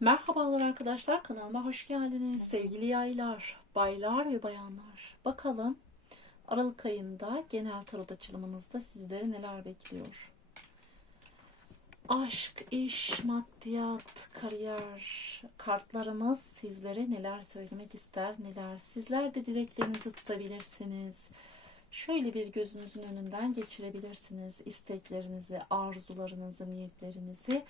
Merhabalar arkadaşlar kanalıma hoş geldiniz. Sevgili yaylar, baylar ve bayanlar. Bakalım Aralık ayında genel tarot açılımınızda sizleri neler bekliyor? Aşk, iş, maddiyat, kariyer kartlarımız sizlere neler söylemek ister, neler. Sizler de dileklerinizi tutabilirsiniz. Şöyle bir gözünüzün önünden geçirebilirsiniz isteklerinizi, arzularınızı, niyetlerinizi.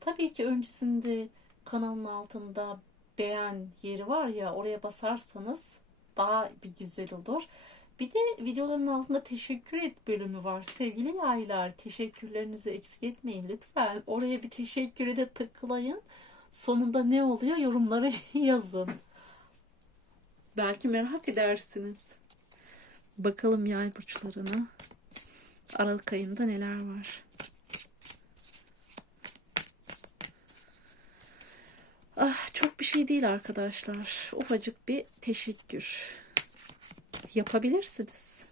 Tabii ki öncesinde kanalın altında beğen yeri var ya oraya basarsanız daha bir güzel olur. Bir de videoların altında teşekkür et bölümü var. Sevgili yaylar teşekkürlerinizi eksik etmeyin lütfen. Oraya bir teşekküre de tıklayın. Sonunda ne oluyor yorumlara yazın. Belki merak edersiniz. Bakalım yay burçlarına. Aralık ayında neler var. Ah, çok bir şey değil arkadaşlar. Ufacık bir teşekkür. Yapabilirsiniz.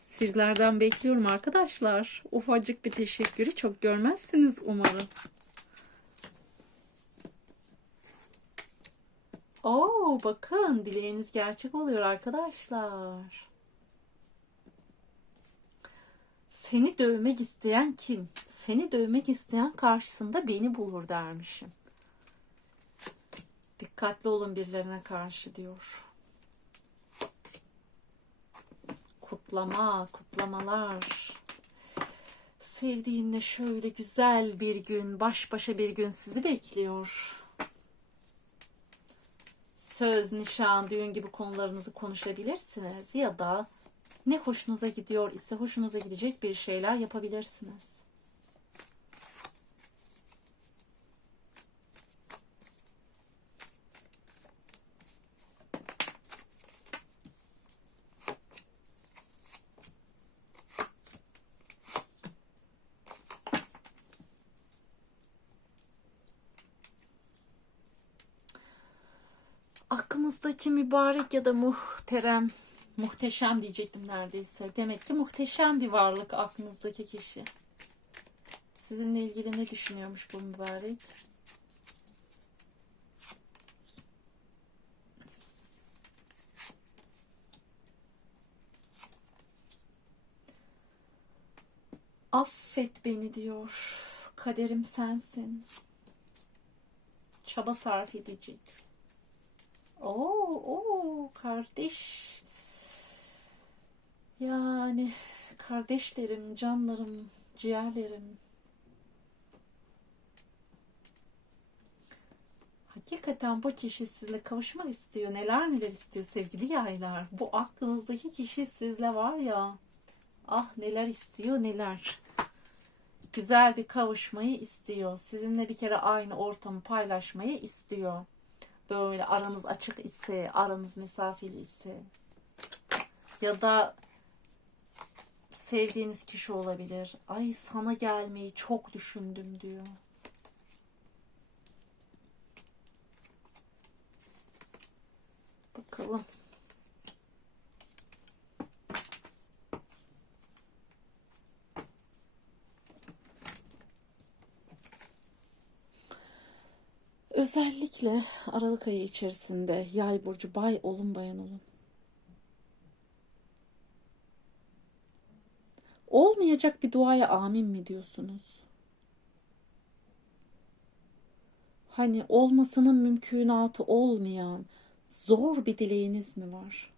Sizlerden bekliyorum arkadaşlar. Ufacık bir teşekkürü çok görmezsiniz umarım. Oo, bakın dileğiniz gerçek oluyor arkadaşlar. Seni dövmek isteyen kim? Seni dövmek isteyen karşısında beni bulur dermişim. Dikkatli olun birilerine karşı diyor. Kutlama, kutlamalar. Sevdiğinle şöyle güzel bir gün, baş başa bir gün sizi bekliyor. Söz, nişan, düğün gibi konularınızı konuşabilirsiniz ya da ne hoşunuza gidiyor ise hoşunuza gidecek bir şeyler yapabilirsiniz. Aklınızdaki mübarek ya da muhterem, muhteşem diyecektim neredeyse. Demek ki muhteşem bir varlık aklınızdaki kişi. Sizinle ilgili ne düşünüyormuş bu mübarek? Affet beni diyor. Kaderim sensin. Çaba sarf edecek. Oo, oo kardeş. Yani kardeşlerim, canlarım, ciğerlerim. Hakikaten bu kişi sizle kavuşmak istiyor. Neler neler istiyor sevgili yaylar. Bu aklınızdaki kişi sizle var ya. Ah neler istiyor neler. Güzel bir kavuşmayı istiyor. Sizinle bir kere aynı ortamı paylaşmayı istiyor böyle aranız açık ise, aranız mesafeli ise ya da sevdiğiniz kişi olabilir. Ay sana gelmeyi çok düşündüm diyor. Bakalım. Özellikle Aralık ayı içerisinde yay burcu bay olun bayan olun. Olmayacak bir duaya amin mi diyorsunuz? Hani olmasının mümkünatı olmayan zor bir dileğiniz mi var?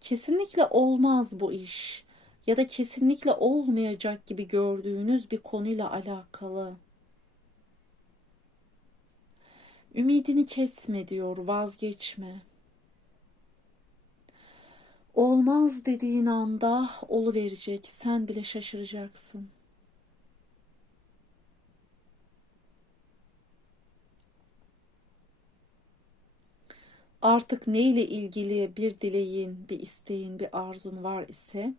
Kesinlikle olmaz bu iş ya da kesinlikle olmayacak gibi gördüğünüz bir konuyla alakalı. Ümidini kesme diyor, vazgeçme. Olmaz dediğin anda olu verecek, sen bile şaşıracaksın. Artık neyle ilgili bir dileğin, bir isteğin, bir arzun var ise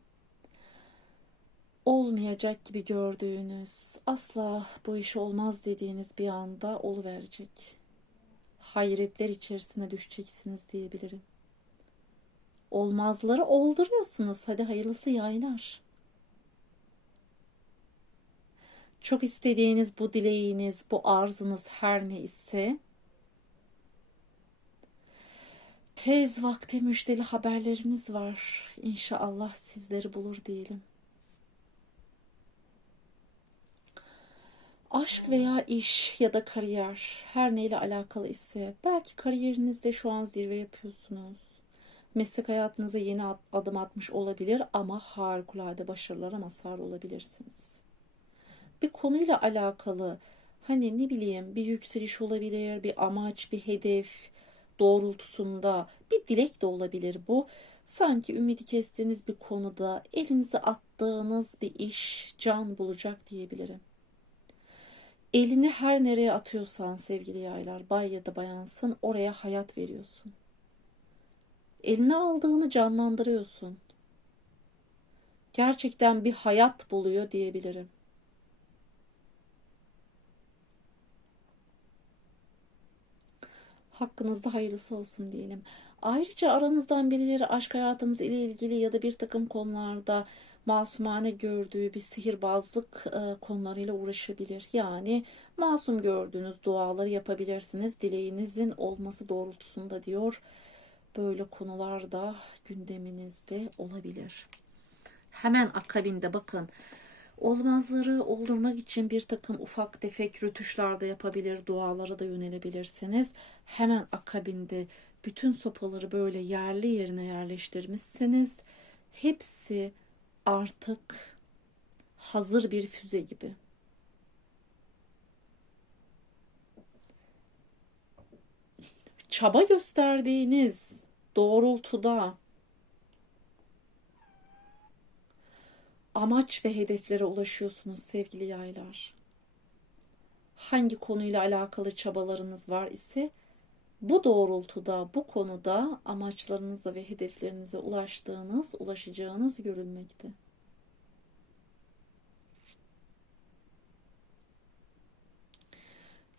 olmayacak gibi gördüğünüz, asla bu iş olmaz dediğiniz bir anda oluverecek. Hayretler içerisine düşeceksiniz diyebilirim. Olmazları olduruyorsunuz. Hadi hayırlısı yaylar. Çok istediğiniz bu dileğiniz, bu arzunuz her ne ise tez vakte müjdeli haberleriniz var. İnşallah sizleri bulur diyelim. Aşk veya iş ya da kariyer her neyle alakalı ise belki kariyerinizde şu an zirve yapıyorsunuz. Meslek hayatınıza yeni adım atmış olabilir ama harikulade başarılara mazhar olabilirsiniz. Bir konuyla alakalı hani ne bileyim bir yükseliş olabilir, bir amaç, bir hedef doğrultusunda bir dilek de olabilir bu. Sanki ümidi kestiğiniz bir konuda elinize attığınız bir iş can bulacak diyebilirim. Elini her nereye atıyorsan sevgili yaylar, bay ya da bayansın oraya hayat veriyorsun. Eline aldığını canlandırıyorsun. Gerçekten bir hayat buluyor diyebilirim. Hakkınızda hayırlısı olsun diyelim. Ayrıca aranızdan birileri aşk hayatınız ile ilgili ya da bir takım konularda masumane gördüğü bir sihirbazlık e, konularıyla uğraşabilir. Yani masum gördüğünüz duaları yapabilirsiniz. Dileğinizin olması doğrultusunda diyor. Böyle konular da gündeminizde olabilir. Hemen akabinde bakın olmazları oldurmak için bir takım ufak tefek rötuşlar da yapabilir, dualara da yönelebilirsiniz. Hemen akabinde bütün sopaları böyle yerli yerine yerleştirmişsiniz. Hepsi artık hazır bir füze gibi. Çaba gösterdiğiniz doğrultuda amaç ve hedeflere ulaşıyorsunuz sevgili yaylar. Hangi konuyla alakalı çabalarınız var ise bu doğrultuda, bu konuda amaçlarınıza ve hedeflerinize ulaştığınız, ulaşacağınız görülmekte.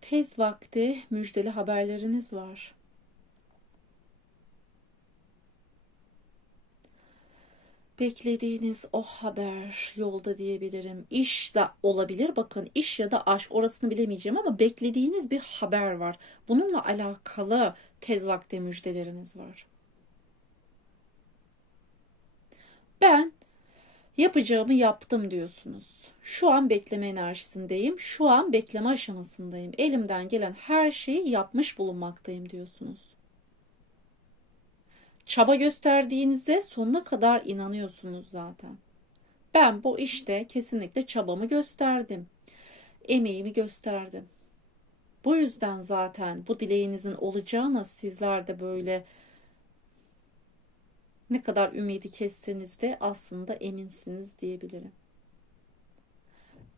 Tez vakti müjdeli haberleriniz var. Beklediğiniz o haber yolda diyebilirim. İş de olabilir. Bakın iş ya da aşk orasını bilemeyeceğim ama beklediğiniz bir haber var. Bununla alakalı tez vakte müjdeleriniz var. Ben yapacağımı yaptım diyorsunuz. Şu an bekleme enerjisindeyim. Şu an bekleme aşamasındayım. Elimden gelen her şeyi yapmış bulunmaktayım diyorsunuz çaba gösterdiğinize sonuna kadar inanıyorsunuz zaten. Ben bu işte kesinlikle çabamı gösterdim. Emeğimi gösterdim. Bu yüzden zaten bu dileğinizin olacağına sizler de böyle ne kadar ümidi kesseniz de aslında eminsiniz diyebilirim.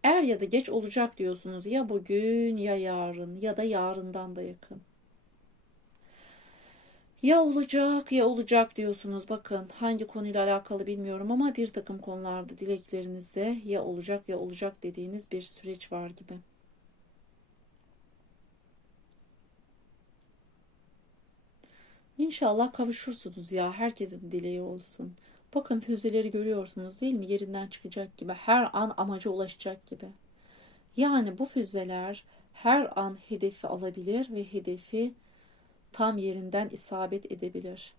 Er ya da geç olacak diyorsunuz ya bugün ya yarın ya da yarından da yakın. Ya olacak ya olacak diyorsunuz. Bakın hangi konuyla alakalı bilmiyorum ama bir takım konularda dileklerinize ya olacak ya olacak dediğiniz bir süreç var gibi. İnşallah kavuşursunuz ya. Herkesin dileği olsun. Bakın füzeleri görüyorsunuz değil mi? Yerinden çıkacak gibi. Her an amaca ulaşacak gibi. Yani bu füzeler her an hedefi alabilir ve hedefi tam yerinden isabet edebilir.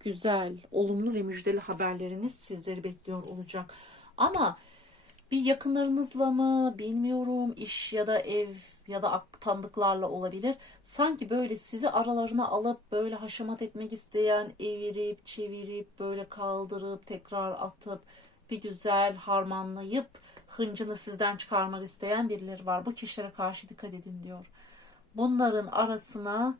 Güzel, olumlu ve müjdeli haberleriniz sizleri bekliyor olacak. Ama bir yakınlarınızla mı bilmiyorum iş ya da ev ya da tanıdıklarla olabilir. Sanki böyle sizi aralarına alıp böyle haşamat etmek isteyen evirip çevirip böyle kaldırıp tekrar atıp bir güzel harmanlayıp hıncını sizden çıkarmak isteyen birileri var. Bu kişilere karşı dikkat edin diyor. Bunların arasına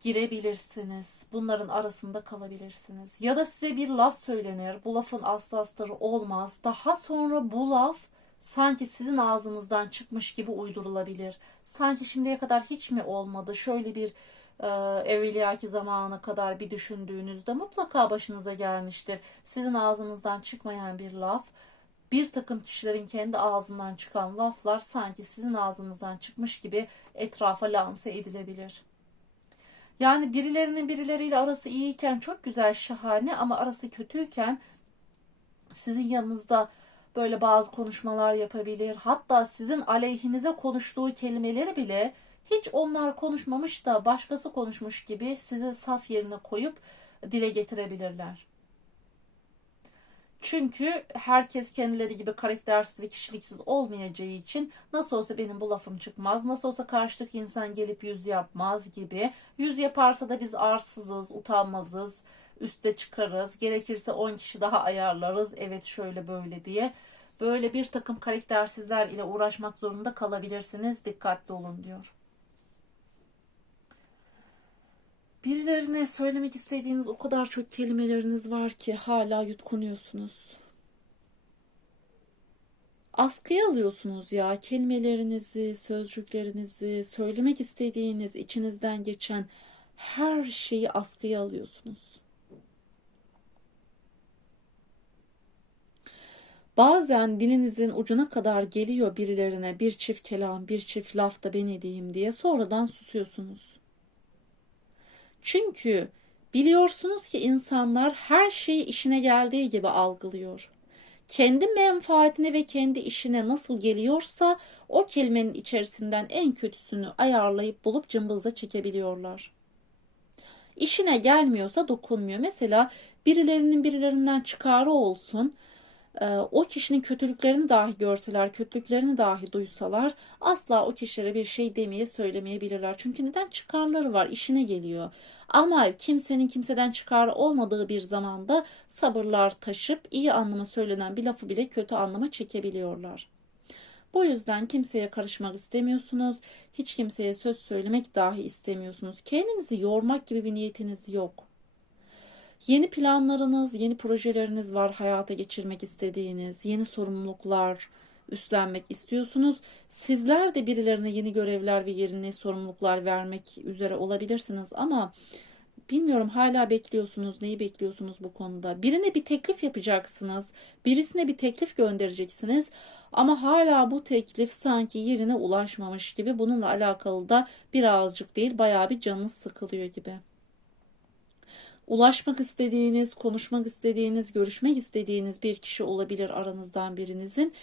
girebilirsiniz. Bunların arasında kalabilirsiniz. Ya da size bir laf söylenir. Bu lafın aslı astarı olmaz. Daha sonra bu laf sanki sizin ağzınızdan çıkmış gibi uydurulabilir. Sanki şimdiye kadar hiç mi olmadı? Şöyle bir e, evveliyaki zamana kadar bir düşündüğünüzde mutlaka başınıza gelmiştir. Sizin ağzınızdan çıkmayan bir laf bir takım kişilerin kendi ağzından çıkan laflar sanki sizin ağzınızdan çıkmış gibi etrafa lanse edilebilir. Yani birilerinin birileriyle arası iyiyken çok güzel, şahane ama arası kötüyken sizin yanınızda böyle bazı konuşmalar yapabilir. Hatta sizin aleyhinize konuştuğu kelimeleri bile hiç onlar konuşmamış da başkası konuşmuş gibi sizi saf yerine koyup dile getirebilirler. Çünkü herkes kendileri gibi karaktersiz ve kişiliksiz olmayacağı için nasıl olsa benim bu lafım çıkmaz, nasıl olsa karşıdaki insan gelip yüz yapmaz gibi. Yüz yaparsa da biz arsızız, utanmazız, üste çıkarız. Gerekirse 10 kişi daha ayarlarız. Evet şöyle böyle diye. Böyle bir takım karaktersizler ile uğraşmak zorunda kalabilirsiniz. Dikkatli olun diyor. Birilerine söylemek istediğiniz o kadar çok kelimeleriniz var ki hala yutkunuyorsunuz. Askıya alıyorsunuz ya kelimelerinizi, sözcüklerinizi, söylemek istediğiniz, içinizden geçen her şeyi askıya alıyorsunuz. Bazen dilinizin ucuna kadar geliyor birilerine bir çift kelam, bir çift laf da ben edeyim diye sonradan susuyorsunuz. Çünkü biliyorsunuz ki insanlar her şeyi işine geldiği gibi algılıyor. Kendi menfaatine ve kendi işine nasıl geliyorsa o kelimenin içerisinden en kötüsünü ayarlayıp bulup cımbızla çekebiliyorlar. İşine gelmiyorsa dokunmuyor. Mesela birilerinin birilerinden çıkarı olsun o kişinin kötülüklerini dahi görseler, kötülüklerini dahi duysalar asla o kişilere bir şey demeye söylemeyebilirler. Çünkü neden çıkarları var, işine geliyor. Ama kimsenin kimseden çıkarı olmadığı bir zamanda sabırlar taşıp iyi anlama söylenen bir lafı bile kötü anlama çekebiliyorlar. Bu yüzden kimseye karışmak istemiyorsunuz. Hiç kimseye söz söylemek dahi istemiyorsunuz. Kendinizi yormak gibi bir niyetiniz yok. Yeni planlarınız, yeni projeleriniz var hayata geçirmek istediğiniz, yeni sorumluluklar üstlenmek istiyorsunuz. Sizler de birilerine yeni görevler ve yeni sorumluluklar vermek üzere olabilirsiniz ama bilmiyorum hala bekliyorsunuz. Neyi bekliyorsunuz bu konuda? Birine bir teklif yapacaksınız. Birisine bir teklif göndereceksiniz. Ama hala bu teklif sanki yerine ulaşmamış gibi. Bununla alakalı da birazcık değil bayağı bir canınız sıkılıyor gibi ulaşmak istediğiniz, konuşmak istediğiniz, görüşmek istediğiniz bir kişi olabilir aranızdan birinizin.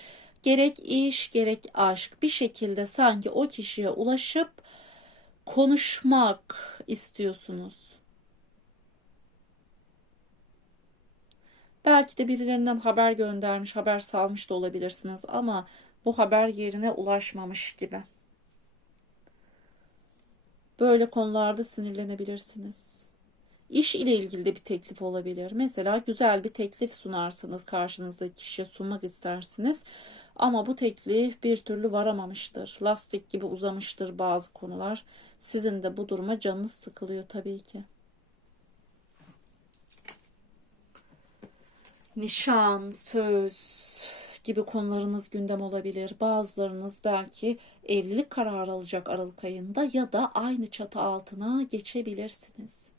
Gerek iş, gerek aşk bir şekilde sanki o kişiye ulaşıp konuşmak istiyorsunuz. Belki de birilerinden haber göndermiş, haber salmış da olabilirsiniz ama bu haber yerine ulaşmamış gibi. Böyle konularda sinirlenebilirsiniz. İş ile ilgili de bir teklif olabilir. Mesela güzel bir teklif sunarsınız karşınızdaki kişiye sunmak istersiniz. Ama bu teklif bir türlü varamamıştır. Lastik gibi uzamıştır bazı konular. Sizin de bu duruma canınız sıkılıyor tabii ki. Nişan, söz gibi konularınız gündem olabilir. Bazılarınız belki evlilik kararı alacak Aralık ayında ya da aynı çatı altına geçebilirsiniz.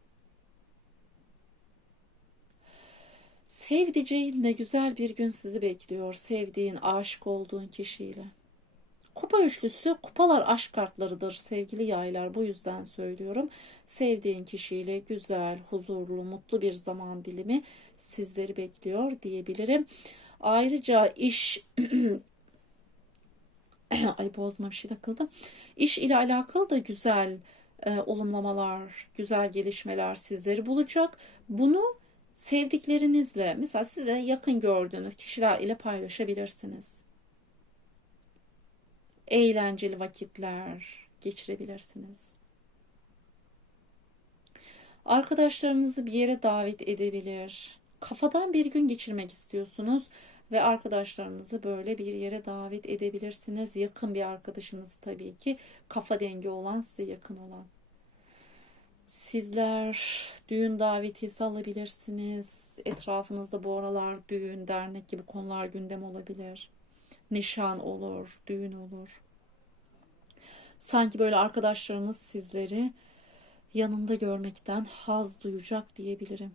Sevdiceğin ne güzel bir gün sizi bekliyor. Sevdiğin, aşık olduğun kişiyle. Kupa üçlüsü kupalar aşk kartlarıdır sevgili yaylar bu yüzden söylüyorum. Sevdiğin kişiyle güzel, huzurlu, mutlu bir zaman dilimi sizleri bekliyor diyebilirim. Ayrıca iş ay boğazıma bir şey takıldı. İş ile alakalı da güzel e, olumlamalar, güzel gelişmeler sizleri bulacak. Bunu sevdiklerinizle mesela size yakın gördüğünüz kişiler ile paylaşabilirsiniz. Eğlenceli vakitler geçirebilirsiniz. Arkadaşlarınızı bir yere davet edebilir. Kafadan bir gün geçirmek istiyorsunuz ve arkadaşlarınızı böyle bir yere davet edebilirsiniz. Yakın bir arkadaşınızı tabii ki kafa dengi olan size yakın olan. Sizler düğün davetiyesi alabilirsiniz. Etrafınızda bu aralar düğün, dernek gibi konular gündem olabilir. Nişan olur, düğün olur. Sanki böyle arkadaşlarınız sizleri yanında görmekten haz duyacak diyebilirim.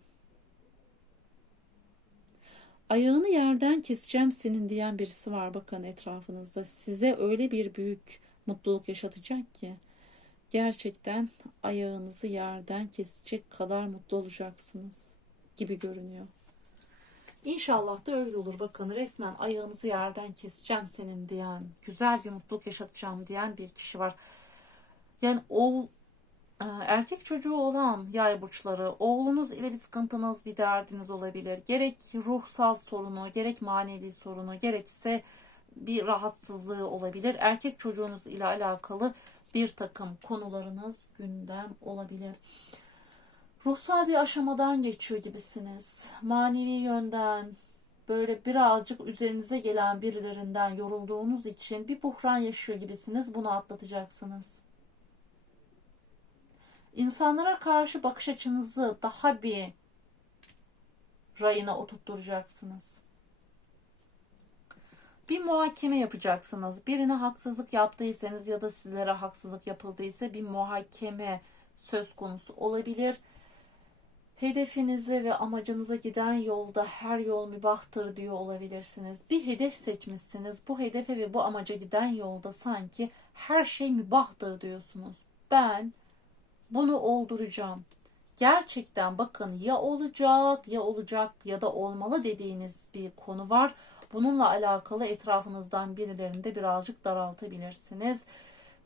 Ayağını yerden keseceğim senin diyen birisi var bakın etrafınızda. Size öyle bir büyük mutluluk yaşatacak ki gerçekten ayağınızı yerden kesecek kadar mutlu olacaksınız gibi görünüyor. İnşallah da öyle olur. Bakın resmen ayağınızı yerden keseceğim senin diyen, güzel bir mutluluk yaşatacağım diyen bir kişi var. Yani o e, erkek çocuğu olan yay burçları, oğlunuz ile bir sıkıntınız, bir derdiniz olabilir. Gerek ruhsal sorunu, gerek manevi sorunu, gerekse bir rahatsızlığı olabilir. Erkek çocuğunuz ile alakalı bir takım konularınız gündem olabilir. Ruhsal bir aşamadan geçiyor gibisiniz. Manevi yönden böyle birazcık üzerinize gelen birilerinden yorulduğunuz için bir buhran yaşıyor gibisiniz. Bunu atlatacaksınız. İnsanlara karşı bakış açınızı daha bir rayına oturtturacaksınız. Bir muhakeme yapacaksınız. Birine haksızlık yaptıysanız ya da sizlere haksızlık yapıldıysa bir muhakeme söz konusu olabilir. Hedefinize ve amacınıza giden yolda her yol mübahtır diyor olabilirsiniz. Bir hedef seçmişsiniz. Bu hedefe ve bu amaca giden yolda sanki her şey mübahtır diyorsunuz. Ben bunu olduracağım. Gerçekten bakın ya olacak ya olacak ya da olmalı dediğiniz bir konu var. Bununla alakalı etrafınızdan birilerini de birazcık daraltabilirsiniz.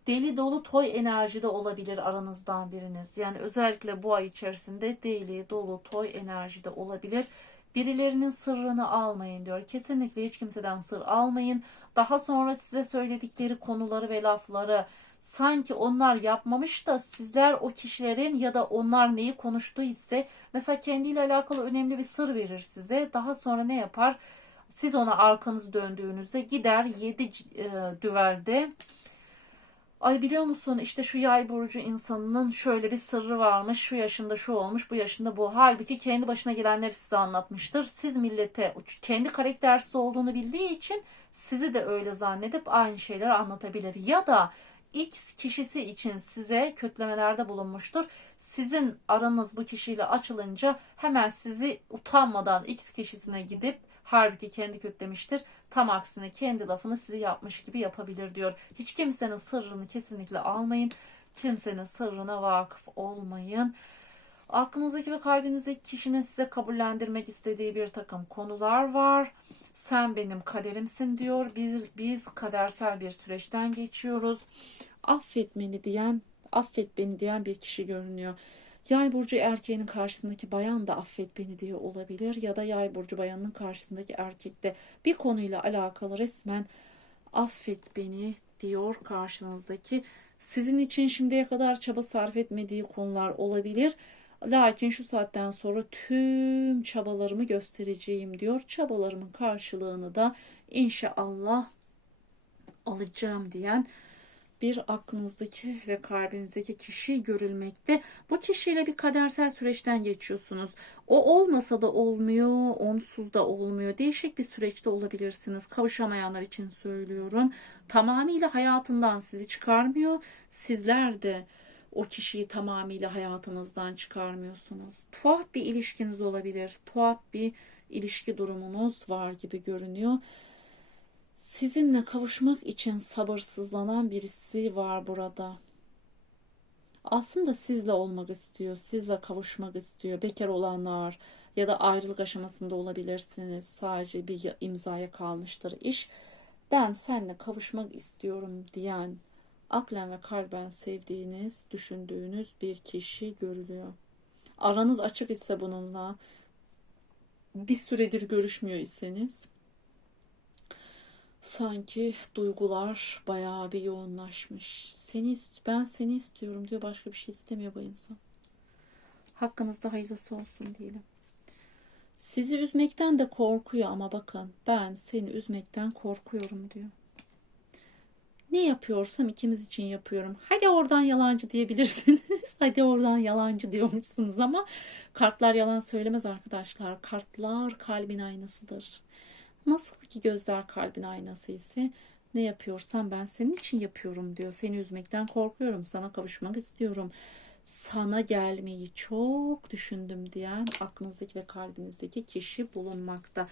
Deli dolu toy enerjide olabilir aranızdan biriniz. Yani özellikle bu ay içerisinde deli dolu toy enerjide olabilir. Birilerinin sırrını almayın diyor. Kesinlikle hiç kimseden sır almayın. Daha sonra size söyledikleri konuları ve lafları sanki onlar yapmamış da sizler o kişilerin ya da onlar neyi konuştuğu ise mesela kendiyle alakalı önemli bir sır verir size. Daha sonra ne yapar? Siz ona arkanızı döndüğünüzde gider yedi e, düvelde Ay biliyor musun işte şu yay burcu insanının şöyle bir sırrı varmış. Şu yaşında şu olmuş, bu yaşında bu. Halbuki kendi başına gelenleri size anlatmıştır. Siz millete kendi karaktersiz olduğunu bildiği için sizi de öyle zannedip aynı şeyleri anlatabilir. Ya da X kişisi için size kötülemelerde bulunmuştur. Sizin aranız bu kişiyle açılınca hemen sizi utanmadan X kişisine gidip halbuki kendi kötülemiştir. Tam aksine kendi lafını sizi yapmış gibi yapabilir diyor. Hiç kimsenin sırrını kesinlikle almayın. Kimsenin sırrına vakıf olmayın. Aklınızdaki ve kalbinizdeki kişinin size kabullendirmek istediği bir takım konular var. Sen benim kaderimsin diyor. Biz, biz kadersel bir süreçten geçiyoruz. Affet beni diyen, affet beni diyen bir kişi görünüyor. Yay burcu erkeğinin karşısındaki bayan da affet beni diyor olabilir ya da yay burcu bayanının karşısındaki erkek de bir konuyla alakalı resmen affet beni diyor karşınızdaki. Sizin için şimdiye kadar çaba sarf etmediği konular olabilir. Lakin şu saatten sonra tüm çabalarımı göstereceğim diyor. Çabalarımın karşılığını da inşallah alacağım diyen bir aklınızdaki ve kalbinizdeki kişi görülmekte. Bu kişiyle bir kadersel süreçten geçiyorsunuz. O olmasa da olmuyor, onsuz da olmuyor. Değişik bir süreçte olabilirsiniz. Kavuşamayanlar için söylüyorum. Tamamıyla hayatından sizi çıkarmıyor. Sizler de o kişiyi tamamıyla hayatınızdan çıkarmıyorsunuz. Tuhaf bir ilişkiniz olabilir. Tuhaf bir ilişki durumunuz var gibi görünüyor. Sizinle kavuşmak için sabırsızlanan birisi var burada. Aslında sizle olmak istiyor, sizle kavuşmak istiyor. Bekar olanlar ya da ayrılık aşamasında olabilirsiniz. Sadece bir imzaya kalmıştır iş. Ben seninle kavuşmak istiyorum diyen, aklen ve kalben sevdiğiniz, düşündüğünüz bir kişi görülüyor. Aranız açık ise bununla bir süredir görüşmüyor iseniz sanki duygular bayağı bir yoğunlaşmış. Seni ben seni istiyorum diyor. Başka bir şey istemiyor bu insan. Hakkınızda hayırlısı olsun diyelim. Sizi üzmekten de korkuyor ama bakın ben seni üzmekten korkuyorum diyor. Ne yapıyorsam ikimiz için yapıyorum. Hadi oradan yalancı diyebilirsiniz. Hadi oradan yalancı diyormuşsunuz ama kartlar yalan söylemez arkadaşlar. Kartlar kalbin aynasıdır. Nasıl ki gözler kalbin aynası ise ne yapıyorsam ben senin için yapıyorum diyor. Seni üzmekten korkuyorum. Sana kavuşmak istiyorum. Sana gelmeyi çok düşündüm diyen aklınızdaki ve kalbinizdeki kişi bulunmakta.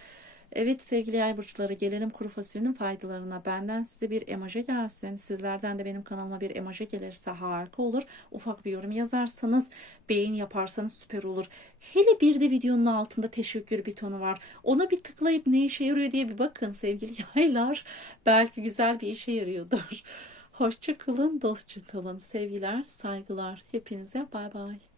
Evet sevgili yay burçları gelelim kuru fasulyenin faydalarına. Benden size bir emoji gelsin. Sizlerden de benim kanalıma bir emoji gelirse harika olur. Ufak bir yorum yazarsanız, beğen yaparsanız süper olur. Hele bir de videonun altında teşekkür butonu var. Ona bir tıklayıp ne işe yarıyor diye bir bakın sevgili yaylar. Belki güzel bir işe yarıyordur. Hoşça kalın, dostça kalın. Sevgiler, saygılar. Hepinize bay bay.